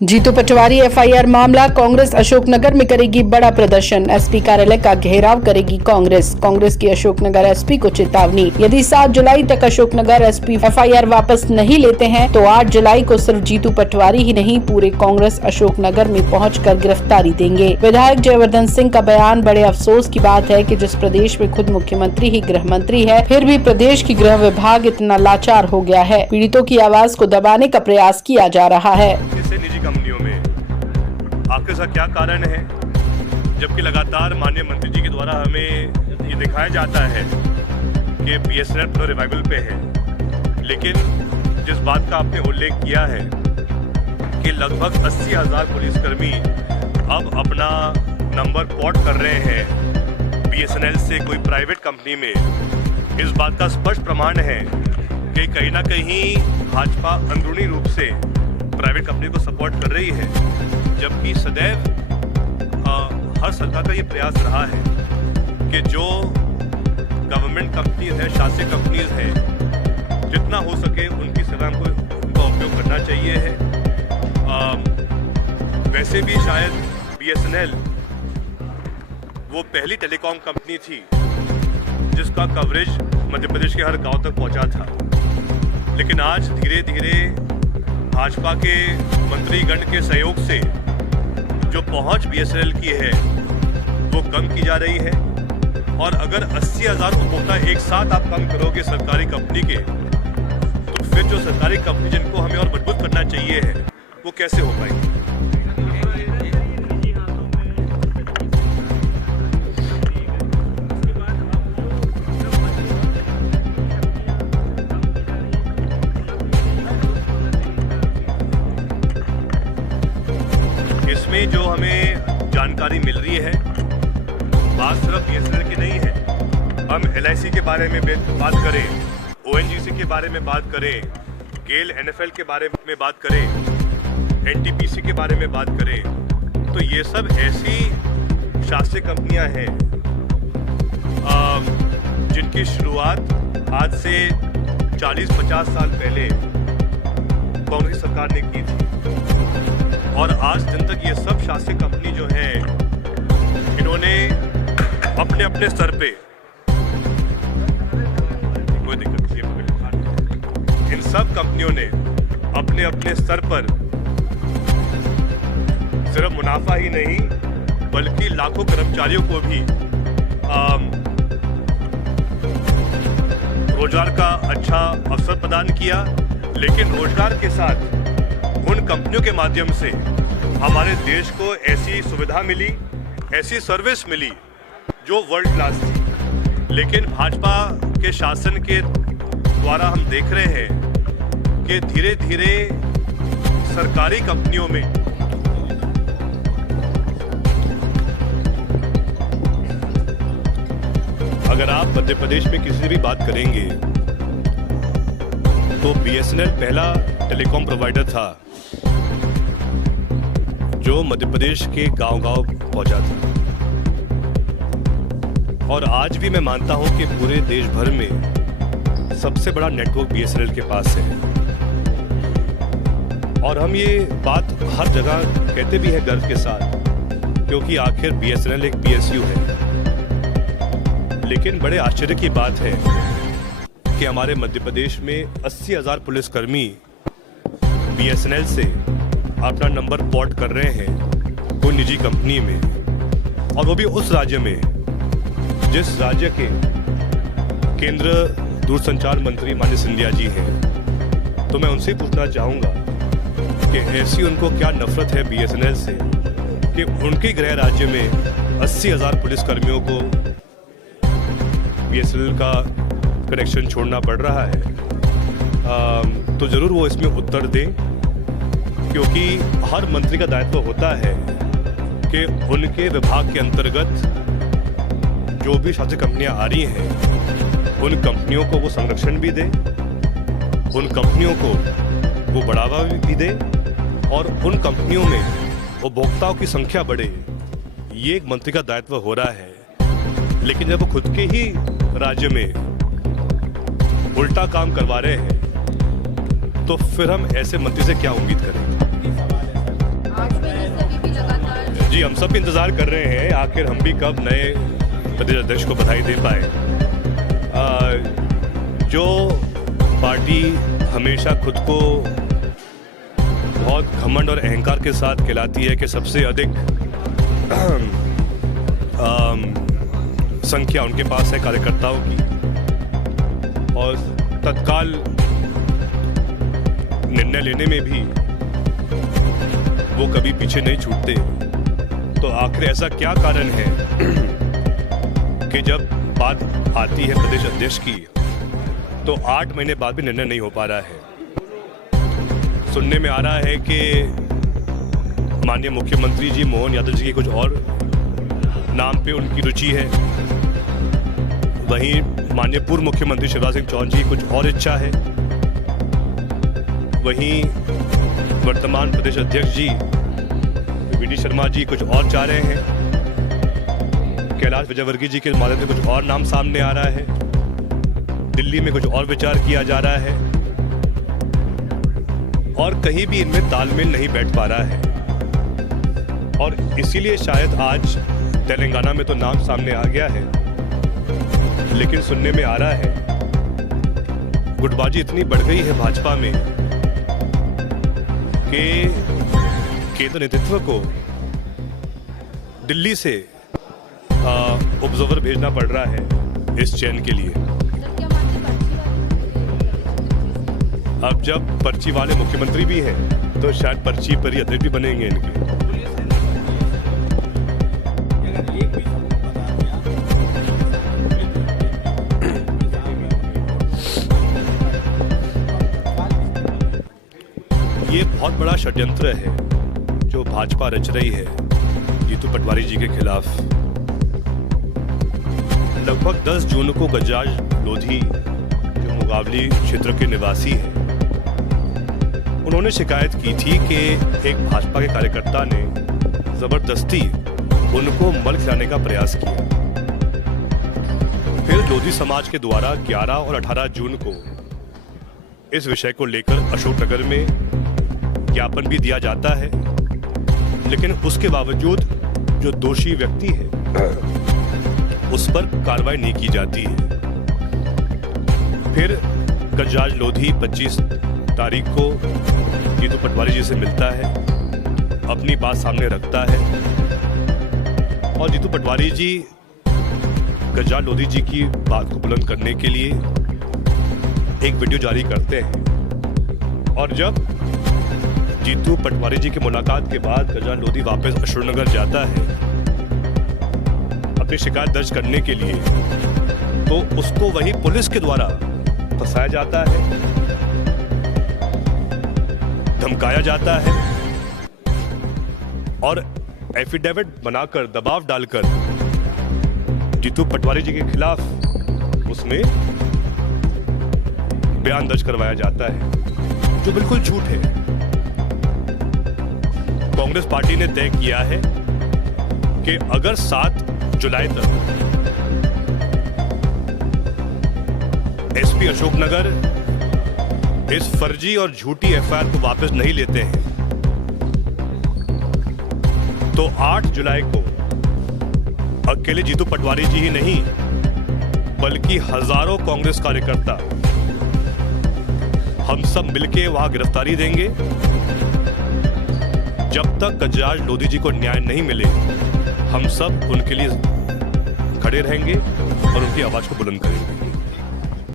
Jitu Patwari FIR मामला। कांग्रेस अशोकनगर में करेगी बड़ा प्रदर्शन। एसपी कार्यालय का घेराव करेगी कांग्रेस की अशोकनगर एसपी को चेतावनी। यदि 7 जुलाई तक अशोकनगर एसपी एफआईआर वापस नहीं लेते हैं तो 8 जुलाई को सिर्फ जीतू पटवारी ही नहीं पूरे कांग्रेस अशोकनगर में पहुंचकर गिरफ्तारी देंगे। विधायक जयवर्धन सिंह का बयान। बड़े अफसोस की बात है कि जिस प्रदेश में खुद मुख्यमंत्री ही गृह मंत्री है, फिर भी प्रदेश की गृह विभाग इतना लाचार हो गया है। पीड़ितों की आवाज को दबाने का प्रयास किया जा रहा है। निजी कंपनियों में आखिर इसका क्या कारण है, जबकि लगातार माननीय मंत्री जी के द्वारा हमें ये दिखाया जाता है कि बीएसएनएल पुनः रिवाइवल पे है, लेकिन जिस बात का आपने उल्लेख किया है कि लगभग 80,000 पुलिसकर्मी अब अपना नंबर पोर्ट कर रहे हैं बीएसएनएल से कोई प्राइवेट कंपनी में, इस बात का स्पष्ट प्रमाण है कि कहीं ना कहीं भाजपा अंदरूनी रूप से प्राइवेट कंपनी को सपोर्ट कर रही है, जबकि सदैव हर सरकार का ये प्रयास रहा है कि जो गवर्नमेंट कंपनीज है, शासकीय कंपनीज है, जितना हो सके उनकी सेवाओं को उनका उपयोग करना चाहिए है। वैसे भी शायद बीएसएनएल वो पहली टेलीकॉम कंपनी थी जिसका कवरेज मध्य प्रदेश के हर गांव तक पहुंचा था, लेकिन आज धीरे धीरे भाजपा के मंत्रीगण के सहयोग से जो पहुंच बीएसएनएल की है वो कम की जा रही है। और अगर 80,000 उपभोक्ता एक साथ आप कम करोगे सरकारी कंपनी के, तो फिर जो सरकारी कंपनी जिनको हमें और मजबूत करना चाहिए है वो कैसे हो पाएगी। इसमें जो हमें जानकारी मिल रही है, बात सिर्फ बीएसएनएल की नहीं है। हम एलआईसी के बारे में बात करें, ओएनजीसी के बारे में बात करें, गेल एनएफएल के बारे में बात करें, एनटीपीसी के बारे में बात करें, तो ये सब ऐसी शासकीय कंपनियां हैं जिनकी शुरुआत आज से 40-50 साल पहले कांग्रेस सरकार ने की थी। और आज दिन तक ये सब शासकीय कंपनी जो है, इन्होंने अपने अपने स्तर पे, कोई दिक्कत नहीं, इन सब कंपनियों ने अपने अपने स्तर पर सिर्फ मुनाफा ही नहीं बल्कि लाखों कर्मचारियों को भी रोजगार का अच्छा अवसर प्रदान किया। लेकिन रोजगार के साथ उन कंपनियों के माध्यम से हमारे देश को ऐसी सुविधा मिली, ऐसी सर्विस मिली जो वर्ल्ड क्लास थी। लेकिन भाजपा के शासन के द्वारा हम देख रहे हैं कि धीरे धीरे सरकारी कंपनियों में अगर आप मध्य प्रदेश में किसी से भी बात करेंगे तो बीएसएनएल पहला टेलीकॉम प्रोवाइडर था जो मध्य प्रदेश के गांव-गांव पहुंचा था। और आज भी मैं मानता हूं कि पूरे देश भर में सबसे बड़ा नेटवर्क बीएसएनएल के पास है। और हम ये बात हर जगह कहते भी हैं गर्व के साथ, क्योंकि आखिर बीएसएनएल एक पीएसयू है। लेकिन बड़े आश्चर्य की बात है कि हमारे मध्य प्रदेश में 80,000 पुलिसकर्मी बीएसएनएल से अपना नंबर पोर्ट कर रहे हैं कोई निजी कंपनी में, और वो भी उस राज्य में जिस राज्य के केंद्र दूरसंचार मंत्री माननीय सिंधिया जी हैं। तो मैं उनसे पूछना चाहूँगा कि ऐसी उनको क्या नफरत है बीएसएनएल से कि उनके गृह राज्य में 80,000 पुलिसकर्मियों को बीएसएनएल का कनेक्शन छोड़ना पड़ रहा है। तो ज़रूर वो इसमें उत्तर दें, क्योंकि हर मंत्री का दायित्व होता है कि उनके विभाग के अंतर्गत जो भी शासकीय कंपनियां आ रही हैं उन कंपनियों को वो संरक्षण भी दें, उन कंपनियों को वो बढ़ावा भी दें, और उन कंपनियों में उपभोक्ताओं की संख्या बढ़े। ये एक मंत्री का दायित्व हो रहा है। लेकिन जब वो खुद के ही राज्य में उल्टा काम करवा रहे हैं तो फिर हम ऐसे मंत्री से क्या उम्मीद करें। जी, हम सब इंतज़ार कर रहे हैं आखिर हम भी कब नए प्रदेश अध्यक्ष को बधाई दे पाए। जो पार्टी हमेशा खुद को बहुत घमंड और अहंकार के साथ कहलाती है कि सबसे अधिक संख्या उनके पास है कार्यकर्ताओं की, और तत्काल निर्णय लेने में भी वो कभी पीछे नहीं छूटते, तो आखिर ऐसा क्या कारण है कि जब बात आती है प्रदेश अध्यक्ष की तो 8 महीने बाद भी निर्णय नहीं हो पा रहा है। सुनने में आ रहा है कि माननीय मुख्यमंत्री जी मोहन यादव जी की कुछ और नाम पे उनकी रुचि है, वहीं माननीय पूर्व मुख्यमंत्री शिवराज सिंह चौहान जी की कुछ और इच्छा है, वहीं वर्तमान प्रदेश अध्यक्ष जी वी.डी. शर्मा जी कुछ और चाह रहे हैं, कैलाश विजयवर्गीय जी के माध्यम से कुछ और नाम सामने आ रहा है, दिल्ली में कुछ और विचार किया जा रहा है, और कहीं भी इनमें तालमेल नहीं बैठ पा रहा है। और इसीलिए शायद आज तेलंगाना में तो नाम सामने आ गया है, लेकिन सुनने में आ रहा है गुटबाजी इतनी बढ़ गई है भाजपा में कि केंद्र नेतृत्व को दिल्ली से ऑब्जर्वर भेजना पड़ रहा है इस चयन के लिए। अब जब पर्ची वाले मुख्यमंत्री भी हैं तो शायद पर्ची पर ही अध्यक्ष भी बनेंगे इनके। ये बहुत बड़ा षड्यंत्र है जो भाजपा रच रही है जीतू पटवारी जी के खिलाफ। लगभग 10 जून को गजाज लोधी जो मुगावली क्षेत्र के निवासी हैं, उन्होंने शिकायत की थी कि एक भाजपा के कार्यकर्ता ने जबरदस्ती उनको मल खिलाने का प्रयास किया। फिर लोधी समाज के द्वारा 11 और 18 जून को इस विषय को लेकर अशोकनगर में ज्ञापन भी दिया जाता है, लेकिन उसके बावजूद जो दोषी व्यक्ति है उस पर कार्रवाई नहीं की जाती है। फिर गजाज लोधी 25 तारीख को जीतू पटवारी जी से मिलता है, अपनी बात सामने रखता है, और जीतू पटवारी जी गजाज लोधी जी की बात को बुलंद करने के लिए एक वीडियो जारी करते हैं। और जब जीतू पटवारी जी की मुलाकात के बाद गजाज लोधी वापस अशोकनगर जाता है अपनी शिकायत दर्ज करने के लिए, तो उसको वही पुलिस के द्वारा फंसाया जाता है, धमकाया जाता है और एफिडेविट बनाकर दबाव डालकर जीतू पटवारी जी के खिलाफ उसमें बयान दर्ज करवाया जाता है, जो बिल्कुल झूठ है। कांग्रेस पार्टी ने तय किया है कि अगर 7 जुलाई तक एसपी अशोकनगर इस फर्जी और झूठी एफआईआर को वापस नहीं लेते हैं, तो 8 जुलाई को अकेले जीतू पटवारी जी ही नहीं बल्कि हजारों कांग्रेस कार्यकर्ता हम सब मिलके वहां गिरफ्तारी देंगे। जब तक गजाज लोधी जी को न्याय नहीं मिले हम सब उनके लिए खड़े रहेंगे और उनकी आवाज को बुलंद करेंगे।